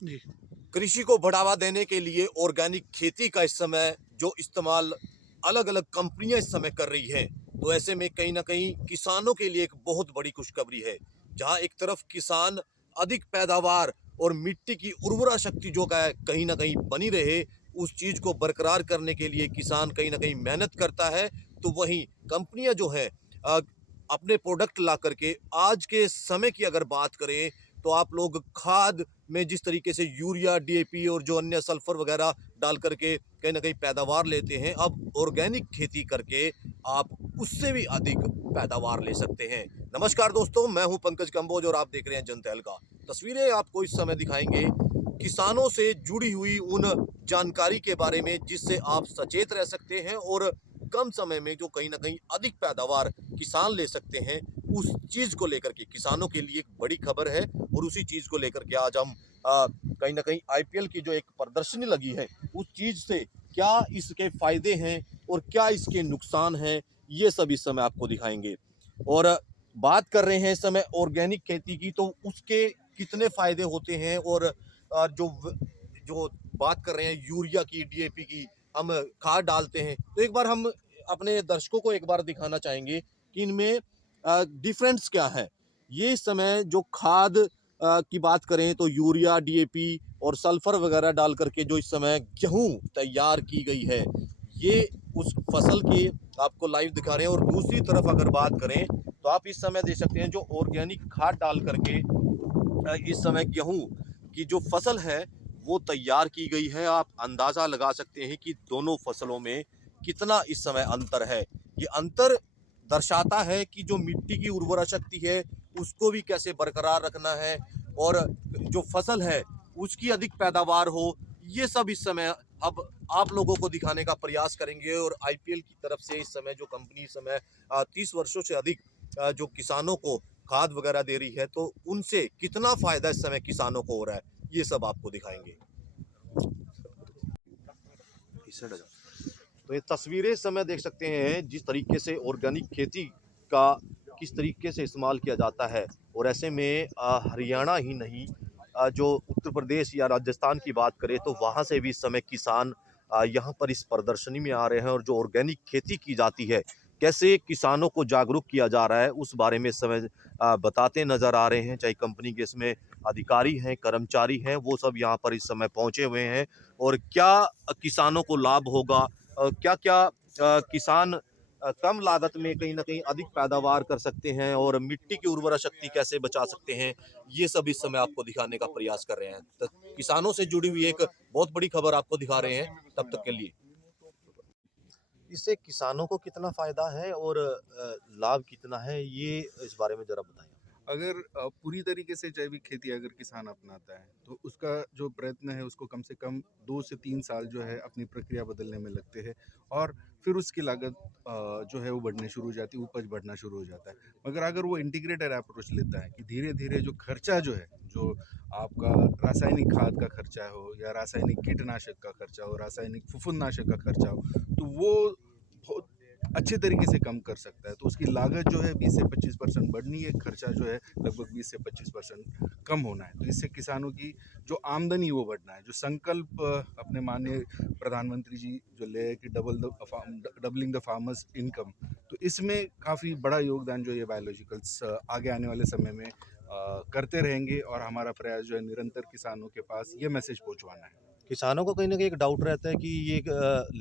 जी। कृषि को बढ़ावा देने के लिए ऑर्गेनिक खेती का इस समय जो इस्तेमाल अलग अलग कंपनियां इस समय कर रही हैं, तो ऐसे में कहीं ना कहीं किसानों के लिए एक बहुत बड़ी खुशखबरी है। जहां एक तरफ किसान अधिक पैदावार और मिट्टी की उर्वरा शक्ति जो का कहीं ना कहीं बनी रहे, उस चीज को बरकरार करने के लिए किसान कहीं ना कहीं मेहनत करता है। तो वहीं कंपनियां जो है अपने प्रोडक्ट ला करके आज के समय की अगर बात करें, तो आप लोग खाद में जिस तरीके से यूरिया, डीएपी और जो अन्य सल्फर वगैरह डाल करके कहीं ना कहीं पैदावार लेते हैं, अब ऑर्गेनिक खेती करके आप उससे भी अधिक पैदावार ले सकते हैं। नमस्कार दोस्तों, मैं हूं पंकज कंबोज और आप देख रहे हैं जनतहल का। तस्वीरें आपको इस समय दिखाएंगे किसानों से जुड़ी हुई उन जानकारी के बारे में जिससे आप सचेत रह सकते हैं और कम समय में जो कहीं ना कहीं अधिक पैदावार किसान ले सकते हैं, उस चीज को लेकर के किसानों के लिए एक बड़ी खबर है। और उसी चीज को लेकर के आज हम कहीं ना कहीं आईपीएल की जो एक प्रदर्शनी लगी है, उस चीज से क्या इसके फायदे हैं और क्या इसके नुकसान हैं, ये सब इस समय आपको दिखाएंगे। और बात कर रहे हैं इस समय ऑर्गेनिक खेती की, तो उसके कितने फायदे होते हैं। और जो जो बात कर रहे हैं यूरिया की, डीएपी की, हम खाद डालते हैं, तो एक बार हम अपने दर्शकों को एक बार दिखाना चाहेंगे कि इनमें डिफरेंस क्या है। ये इस समय जो खाद की बात करें तो यूरिया, डीएपी और सल्फर वगैरह डाल करके जो इस समय गेहूं तैयार की गई है, ये उस फसल की आपको लाइव दिखा रहे हैं। और दूसरी तरफ अगर बात करें तो आप इस समय देख सकते हैं जो ऑर्गेनिक खाद डाल करके इस समय गेहूं की जो फसल है वो तैयार की गई है। आप अंदाजा लगा सकते हैं कि दोनों फसलों में कितना इस समय अंतर है। ये अंतर दर्शाता है कि जो मिट्टी की उर्वरा शक्ति है उसको भी कैसे बरकरार रखना है, और जो फसल है उसकी अधिक पैदावार हो। ये सब इस समय अब आप लोगों को दिखाने का प्रयास करेंगे। और आईपीएल की तरफ से इस समय जो कंपनी इस समय 30 वर्षों से अधिक जो किसानों को खाद वगैरह दे रही है, तो उनसे कितना फायदा इस समय किसानों को हो रहा है, ये सब आपको दिखाएंगे। तो ये तस्वीरें इस समय देख सकते हैं जिस तरीके से ऑर्गेनिक खेती का किस तरीके से इस्तेमाल किया जाता है। और ऐसे में हरियाणा ही नहीं, जो उत्तर प्रदेश या राजस्थान की बात करें तो वहाँ से भी इस समय किसान यहाँ पर इस प्रदर्शनी में आ रहे हैं। और जो ऑर्गेनिक खेती की जाती है, कैसे किसानों को जागरूक किया जा रहा है, उस बारे में इस समय बताते नजर आ रहे हैं। चाहे कंपनी के इसमें अधिकारी हैं, कर्मचारी हैं, वो सब यहाँ पर इस समय पहुंचे हुए हैं। और क्या किसानों को लाभ होगा, क्या क्या किसान कम लागत में कहीं ना कहीं अधिक पैदावार कर सकते हैं और मिट्टी की उर्वरा शक्ति कैसे बचा सकते हैं, ये सब इस समय आपको दिखाने का प्रयास कर रहे हैं। तो किसानों से जुड़ी हुई एक बहुत बड़ी खबर आपको दिखा रहे हैं। तब तक के लिए इससे किसानों को कितना फायदा है और लाभ कितना है, ये इस बारे में जरा बताएं। अगर पूरी तरीके से जैविक खेती अगर किसान अपनाता है तो उसका जो प्रयत्न है उसको कम से कम 2 से 3 साल जो है अपनी प्रक्रिया बदलने में लगते हैं और फिर उसकी लागत जो है वो बढ़ने शुरू हो जाती है, उपज बढ़ना शुरू हो जाता है। मगर अगर वो इंटीग्रेटेड अप्रोच लेता है कि धीरे-धीरे जो खर्चा जो है, जो आपका रासायनिक खाद का खर्चा हो या रासायनिक कीटनाशक का खर्चा हो, रासायनिक फफूंदनाशक का खर्चा हो, तो वो बहुत अच्छे तरीके से कम कर सकता है। तो उसकी लागत जो है 20 से 25% बढ़नी है, खर्चा जो है लगभग 20 से 25% कम होना है। तो इससे किसानों की जो आमदनी वो बढ़ना है, जो संकल्प अपने माननीय प्रधानमंत्री जी जो ले कि डबलिंग द फार्मर्स इनकम, तो इसमें काफ़ी बड़ा योगदान जो ये बायोलॉजिकल्स आगे आने वाले समय में करते रहेंगे और हमारा प्रयास जो है निरंतर किसानों के पास ये मैसेज पहुँचवाना है। किसानों को कहीं ना कहीं एक डाउट रहता है कि ये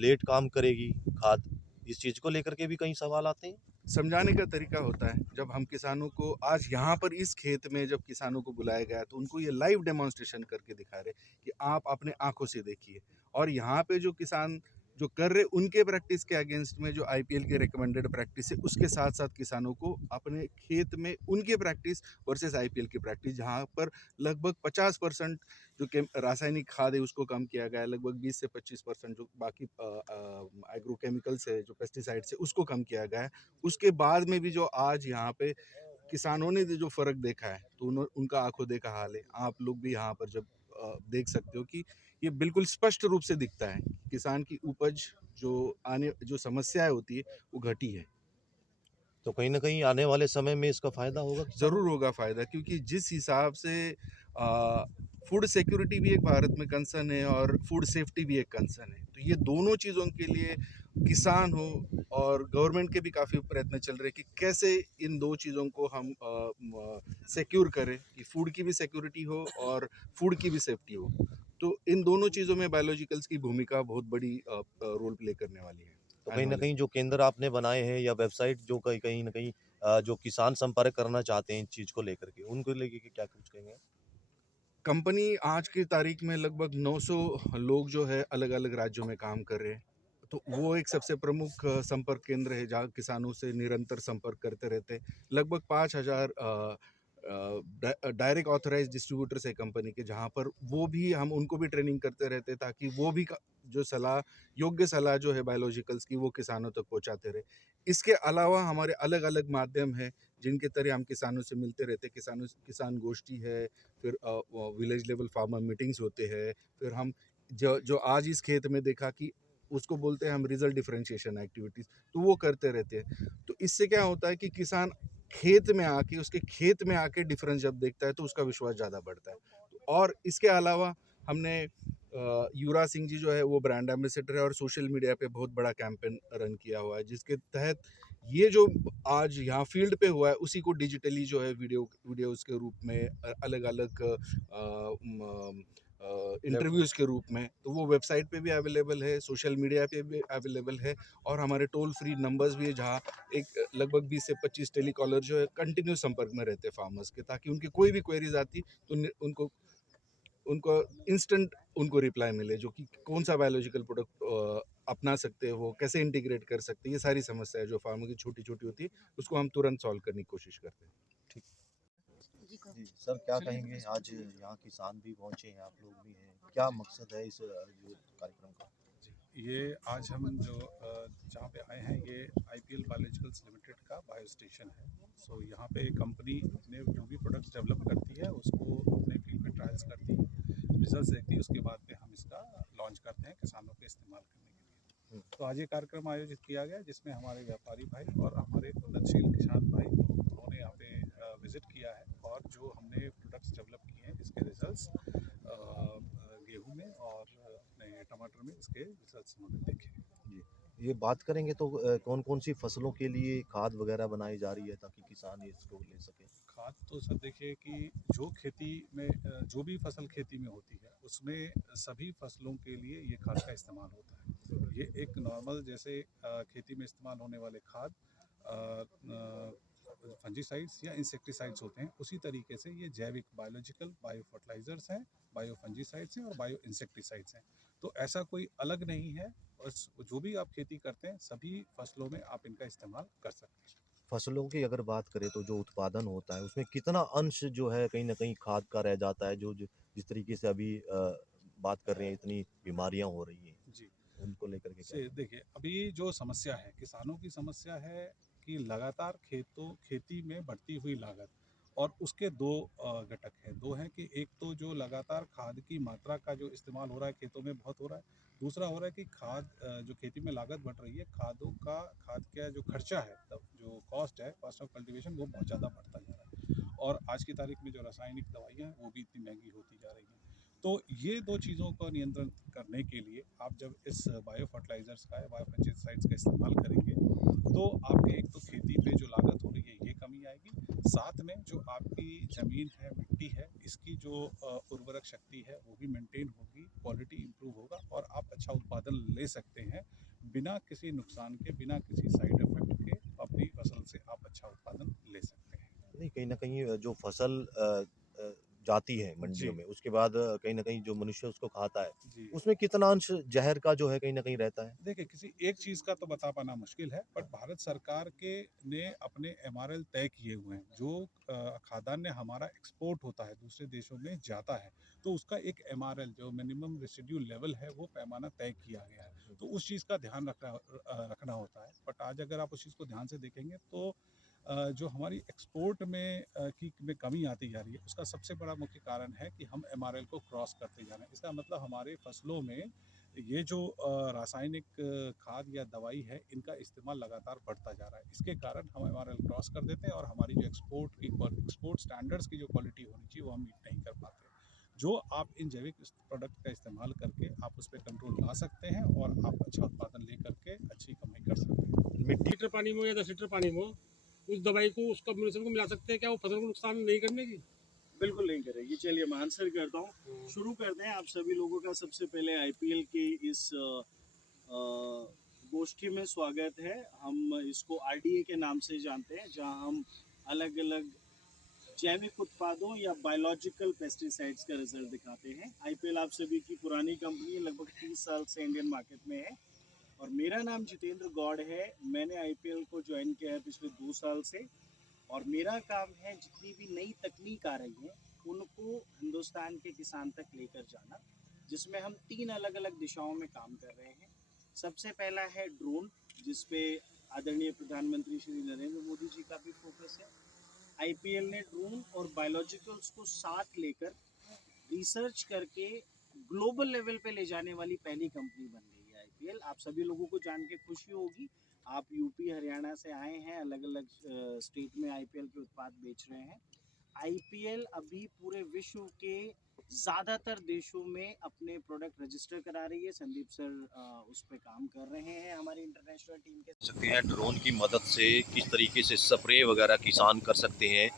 लेट काम करेगी खाद, इस चीज को लेकर के भी कई सवाल आते हैं। समझाने का तरीका होता है। जब हम किसानों को आज यहाँ पर इस खेत में जब किसानों को बुलाया गया तो उनको ये लाइव डेमोन्स्ट्रेशन करके दिखा रहे कि आप अपने आंखों से देखिए। और यहाँ पे जो किसान जो कर रहे उनके प्रैक्टिस के अगेंस्ट में जो आईपीएल के रिकमेंडेड प्रैक्टिस है उसके साथ साथ किसानों को अपने खेत में उनके प्रैक्टिस वर्सेस आईपीएल की प्रैक्टिस, जहाँ पर लगभग 50% जो रासायनिक खाद है उसको कम किया गया है, लगभग 20 से 25% जो बाकी एग्रोकेमिकल्स है, जो पेस्टिसाइड्स है, उसको कम किया गया है। उसके बाद में भी जो आज यहाँ पे किसानों ने जो फ़र्क देखा है तो उनका आंखों देखा हाल है। आप लोग भी यहाँ पर जब देख सकते हो कि ये बिल्कुल स्पष्ट रूप से दिखता है कि किसान की उपज जो समस्याएं होती है वो घटी है। तो कहीं ना कहीं आने वाले समय में इसका फायदा होगा किसानों ज़रूर को। होगा फ़ायदा, क्योंकि जिस हिसाब से फूड सिक्योरिटी भी एक भारत में कंसर्न है और फूड सेफ्टी भी एक कंसर्न है। तो ये दोनों चीज़ों के लिए किसान हो और गवर्नमेंट के भी काफ़ी प्रयत्न चल रहे हैं कि कैसे इन 2 चीज़ों को हम सिक्योर करें कि फूड की भी सिक्योरिटी हो और फूड की भी सेफ्टी हो। तो इन दोनों चीज़ों में बायोलॉजिकल्स की भूमिका बहुत बड़ी रोल प्ले करने वाली है तो आने कहीं न वाले कहीं समय जो केंद्र आपने बनाए हैं या वेबसाइट जो कहीं कहीं न कहीं जो किसान संपर्क करना चाहते हैं इस चीज़ को लेकर के, उनको लेके के क्या कुछ कहेंगे? कंपनी आज की तारीख में लगभग 900 लोग जो है अलग-अलग राज्यों में काम कर रहे हैं। तो वो एक सबसे प्रमुख संपर्क केंद्र है जहाँ किसानों से निरंतर संपर्क करते रहते हैं। लगभग 5000 डायरेक्ट ऑथराइज्ड डिस्ट्रीब्यूटर्स है कंपनी के जहाँ पर वो भी हम उनको भी ट्रेनिंग करते रहते हैं ताकि वो भी जो सलाह योग्य सलाह जो है बायोलॉजिकल्स की वो किसानों तक पहुँचाते रहे। इसके अलावा हमारे अलग-अलग माध्यम हैं जिनके तहत हम किसानों से मिलते रहते हैं। किसान गोष्ठी है, फिर विलेज लेवल फार्मर मीटिंग्स होते हैं, फिर हम जो जो आज इस खेत में देखा कि उसको बोलते हैं हम रिजल्ट डिफरेंशिएशन एक्टिविटीज़, तो वो करते रहते हैं। तो इससे क्या होता है कि किसान खेत में आके उसके खेत में आके डिफरेंस जब देखता है तो उसका विश्वास ज़्यादा बढ़ता है। और इसके अलावा हमने युवराज सिंह जी जो है वो ब्रांड एम्बेसडर है और सोशल मीडिया पे बहुत बड़ा कैंपेन रन किया हुआ है जिसके तहत ये जो आज यहाँ फील्ड पे हुआ है उसी को डिजिटली जो है वीडियोस के रूप में अलग-अलग इंटरव्यूज़ के रूप में तो वो वेबसाइट पे भी अवेलेबल है, सोशल मीडिया पे भी अवेलेबल है और हमारे टोल फ्री नंबर्स भी है जहाँ एक लगभग 20 से 25 टेलीकॉलर जो है कंटिन्यू संपर्क में रहते हैं फार्मर्स के ताकि उनकी कोई भी क्वेरीज आती तो उनको उनको इंस्टेंट उनको रिप्लाई मिले जो कि कौन सा बायोलॉजिकल प्रोडक्ट अपना सकते हैं वो कैसे इंटीग्रेट कर सकते हैं ये सारी समस्याएं जो फार्मर की छोटी छोटी होती है उसको हम तुरंत सॉल्व करने की कोशिश करते हैं। ठीक। जी, सर क्या कहेंगे आज यहाँ किसान भी पहुँचे हैं, आप लोग भी हैं। क्या मकसद है इस जो कार्यक्रम का? ये आज हम जो जहाँ पे आए हैं ये आईपीएल बायोलॉजिकल्स लिमिटेड का बायो स्टेशन है। सो यहाँ पे कंपनी अपने जो भी प्रोडक्ट्स डेवलप करती है उसको अपने फील्ड में ट्रायल्स करती है, रिजल्ट्स देखती है, उसके बाद में हम इसका लॉन्च करते हैं किसानों के इस्तेमाल करने के लिए। तो आज ये कार्यक्रम आयोजित किया गया जिसमें हमारे व्यापारी भाई और हमारे उन्नतशील किसान भाई उन्होंने यहाँ पे विज़िट किया है और जो हमने प्रोडक्ट्स डेवलप किए हैं इसके रिजल्ट्स गेहूं में और अपने टमाटर में इसके रिजल्ट्स उन्होंने देखे। जी, ये बात करेंगे तो कौन-कौन सी फसलों के लिए खाद वगैरह बनाई जा रही है ताकि किसान ये इसको ले सके? खाद तो सर देखिए कि जो खेती में जो भी फसल खेती में होती है उसमें सभी फसलों के लिए ये खाद का इस्तेमाल होता है। ये एक नॉर्मल जैसे खेती में इस्तेमाल होने वाले खाद फंजीसाइड्स या इंसेक्टिसाइड्स होते हैं उसी तरीके से ये जैविक बायोलॉजिकल बायो फर्टिलाइजर्स हैं, बायो फंजीसाइड्स हैं और बायो इंसेक्टिसाइड्स हैं। तो ऐसा कोई अलग नहीं है, बस जो भी आप खेती करते हैं सभी फसलों में आप इनका इस्तेमाल कर सकते हैं। फसलों की अगर बात करें तो जो उत्पादन होता है उसमें कितना अंश जो है कहीं न कहीं खाद का रह जाता है जो जिस तरीके से अभी बात कर रहे हैं इतनी बीमारियाँ हो रही हैं, जी, उनको लेकर के क्या से कहेंगे? देखिए अभी जो समस्या है किसानों की समस्या है कि लगातार खेती में बढ़ती हुई लागत और उसके दो घटक हैं। दो हैं कि एक तो जो लगातार खाद की मात्रा का जो इस्तेमाल हो रहा है खेतों में बहुत हो रहा है। दूसरा हो रहा है कि जो खेती में लागत बढ़ रही है खाद का जो खर्चा है तब जो कॉस्ट ऑफ कल्टीवेशन वो बहुत ज़्यादा बढ़ता जा रहा है। और आज की तारीख में जो रासायनिक दवाइयाँ हैं वो भी इतनी महंगी होती जा रही हैं। तो ये दो चीज़ों को नियंत्रण करने के लिए आप जब इस बायो फर्टिलाइज़र्स का या बायो फंजीसाइड्स का इस्तेमाल करेंगे तो आपके एक तो खेती पे जो लागत हो रही है ये कमी आएगी, साथ में जो आपकी ज़मीन है मिट्टी है इसकी जो उर्वरक शक्ति है वो भी मेंटेन होगी, क्वालिटी इम्प्रूव होगा और आप अच्छा उत्पादन ले सकते हैं बिना किसी नुकसान के, बिना किसी साइड इफेक्ट के अपनी फसल से आप अच्छा उत्पादन ले सकते हैं। नहीं, कहीं न कहीं जो फसल अ, जाती है मंडियों जी में, उसके बाद कहीं न कहीं जो मनुष्य उसको खाता है, जी उसमें कितना अंश ज़हर का जो है कहीं न कहीं रहता है? देखिए, किसी एक चीज़ का तो बता पाना मुश्किल है, बट भारत सरकार के ने अपने एमआरएल तय किए हुए हैं। जो खाद्यान्न हमारा एक्सपोर्ट होता है, दूसरे देशों में जाता है, तो उसका एक एमआरएल जो मिनिमम रेसिड्यू लेवल है, वो पैमाना तय किया गया है। तो उस चीज़ का ध्यान रखना होता है। बट आज अगर आप उस चीज़ को ध्यान से देखेंगे तो जो हमारी एक्सपोर्ट में कमी आती जा रही है, उसका सबसे बड़ा मुख्य कारण है कि हम एमआरएल को क्रॉस करते जा रहे हैं। इसका मतलब हमारे फसलों में ये जो रासायनिक खाद या दवाई है इनका इस्तेमाल लगातार बढ़ता जा रहा है। इसके कारण हम एमआरएल क्रॉस कर देते हैं और हमारी जो एक्सपोर्ट स्टैंडर्ड्स की जो क्वालिटी होनी चाहिए वो हम मीट नहीं कर पाते। जो आप इन जैविक प्रोडक्ट का इस्तेमाल करके आप उस पर कंट्रोल ला सकते हैं और आप अच्छा उत्पादन ले करके अच्छी कमाई कर सकते हैं। मिट्टी लीटर पानी में हो या 10 लीटर पानी में हो, उस दवाई को उस कॉम्बिनेशन को मिला सकते हैं क्या वो फसल को नुकसान नहीं करने की? बिल्कुल नहीं करेगी। चलिए मैं आंसर करता हूँ। शुरू करते हैं। आप सभी लोगों का सबसे पहले आईपीएल की इस गोष्ठी में स्वागत है। हम इसको आरडीए के नाम से जानते हैं, जहां हम अलग अलग जैविक उत्पादों या बायोलॉजिकल पेस्टिसाइड्स का रिजल्ट दिखाते हैं। आईपीएल आप सभी की पुरानी कंपनी है, लगभग 30 साल से इंडियन मार्केट में है और मेरा नाम जितेंद्र गौड़ है। मैंने आईपीएल को ज्वाइन किया है पिछले 2 साल से और मेरा काम है जितनी भी नई तकनीक आ रही है उनको हिंदुस्तान के किसान तक लेकर जाना, जिसमें हम 3 अलग अलग दिशाओं में काम कर रहे हैं। सबसे पहला है ड्रोन, जिसपे आदरणीय प्रधानमंत्री श्री नरेंद्र मोदी जी का भी फोकस है। आईपीएल ने ड्रोन और बायोलॉजिकल्स को साथ लेकर रिसर्च करके ग्लोबल लेवल पे ले जाने वाली पहली कंपनी बन गई है आईपीएल। आप सभी लोगों को जान के खुशी होगी, आप यूपी हरियाणा से आए हैं, अलग अलग स्टेट में आईपीएल के उत्पाद बेच रहे हैं। आईपीएल अभी पूरे विश्व के ज़्यादातर देशों में अपने प्रोडक्ट रजिस्टर करा रही है। संदीप सर उस पर काम कर रहे हैं हमारी इंटरनेशनल टीम के। सकते हैं ड्रोन की मदद से किस तरीके से स्प्रे वगैरह किसान कर सकते हैं,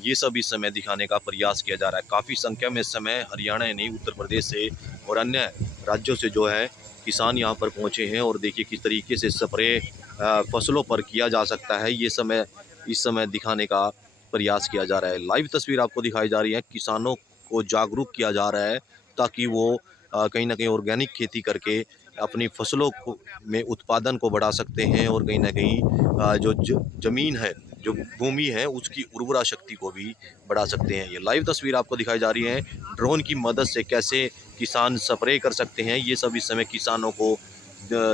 ये सब इस समय दिखाने का प्रयास किया जा रहा है। काफ़ी संख्या में इस समय हरियाणा ही नहीं उत्तर प्रदेश से और अन्य राज्यों से जो है किसान यहाँ पर पहुँचे हैं और देखिए किस तरीके से स्प्रे फसलों पर किया जा सकता है, ये इस समय दिखाने का प्रयास किया जा रहा है। लाइव तस्वीर आपको दिखाई जा रही है, किसानों को जागरूक किया जा रहा है ताकि वो कहीं ना कहीं ऑर्गेनिक खेती करके अपनी फसलों को में उत्पादन को बढ़ा सकते हैं और कहीं ना कहीं जो ज़मीन है, जो भूमि है, उसकी उर्वरा शक्ति को भी बढ़ा सकते हैं। ये लाइव तस्वीर आपको दिखाई जा रही है, ड्रोन की मदद से कैसे किसान स्प्रे कर सकते हैं, ये सब इस समय किसानों को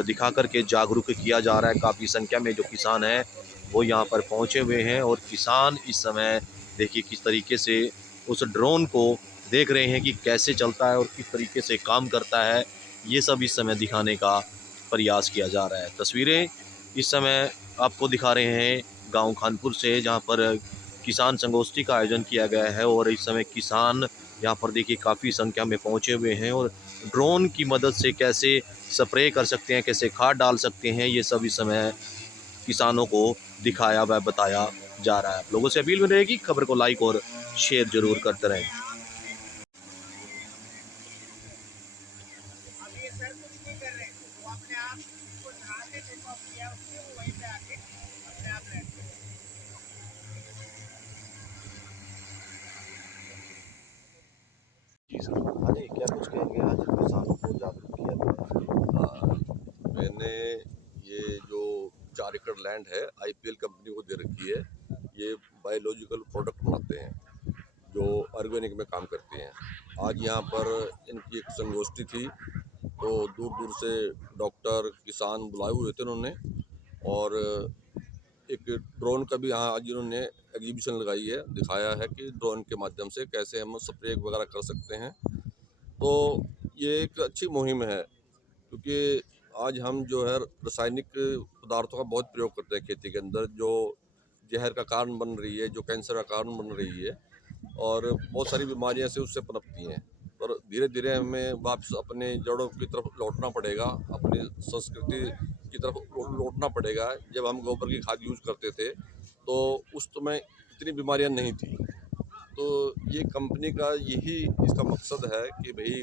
दिखा करके जागरूक किया जा रहा है। काफ़ी संख्या में जो किसान हैं वो यहाँ पर पहुँचे हुए हैं और किसान इस समय देखिए किस तरीके से उस ड्रोन को देख रहे हैं कि कैसे चलता है और किस तरीके से काम करता है, ये सब इस समय दिखाने का प्रयास किया जा रहा है। तस्वीरें इस समय आपको दिखा रहे हैं गांव खानपुर से, जहां पर किसान संगोष्ठी का आयोजन किया गया है और इस समय किसान यहां पर देखिए काफ़ी संख्या में पहुंचे हुए हैं और ड्रोन की मदद से कैसे स्प्रे कर सकते हैं, कैसे खाद डाल सकते हैं, ये सब इस समय किसानों को दिखाया व बताया जा रहा है। आप लोगों से अपील में रहेगी खबर को लाइक और शेयर जरूर करते रहें। जी सर, हाँ जी, क्या कुछ कहेंगे? आज किसानों को जागरूक किया गया है। मैंने ये जो 4 एकड़ लैंड है आईपीएल कंपनी को दे रखी है। ये बायोलॉजिकल प्रोडक्ट बनाते हैं जो ऑर्गेनिक में काम करते हैं। आज यहाँ पर इनकी एक संगोष्ठी थी, तो दूर दूर से डॉक्टर किसान बुलाए हुए थे उन्होंने और एक ड्रोन का भी यहाँ आज इन्होंने एग्जीबिशन लगाई है, दिखाया है कि ड्रोन के माध्यम से कैसे हम स्प्रे वगैरह कर सकते हैं। तो ये एक अच्छी मुहिम है, क्योंकि आज हम जो है रासायनिक पदार्थों का बहुत प्रयोग करते हैं खेती के अंदर, जो जहर का कारण बन रही है, जो कैंसर का कारण बन रही है और बहुत सारी बीमारियां से उससे पनपती हैं। पर धीरे धीरे हमें वापस अपने जड़ों की तरफ लौटना पड़ेगा, अपनी संस्कृति की तरफ लौटना पड़ेगा। जब हम गोबर की खाद यूज़ करते थे तो उस समय इतनी बीमारियां नहीं थी। तो ये कंपनी का यही इसका मकसद है कि भाई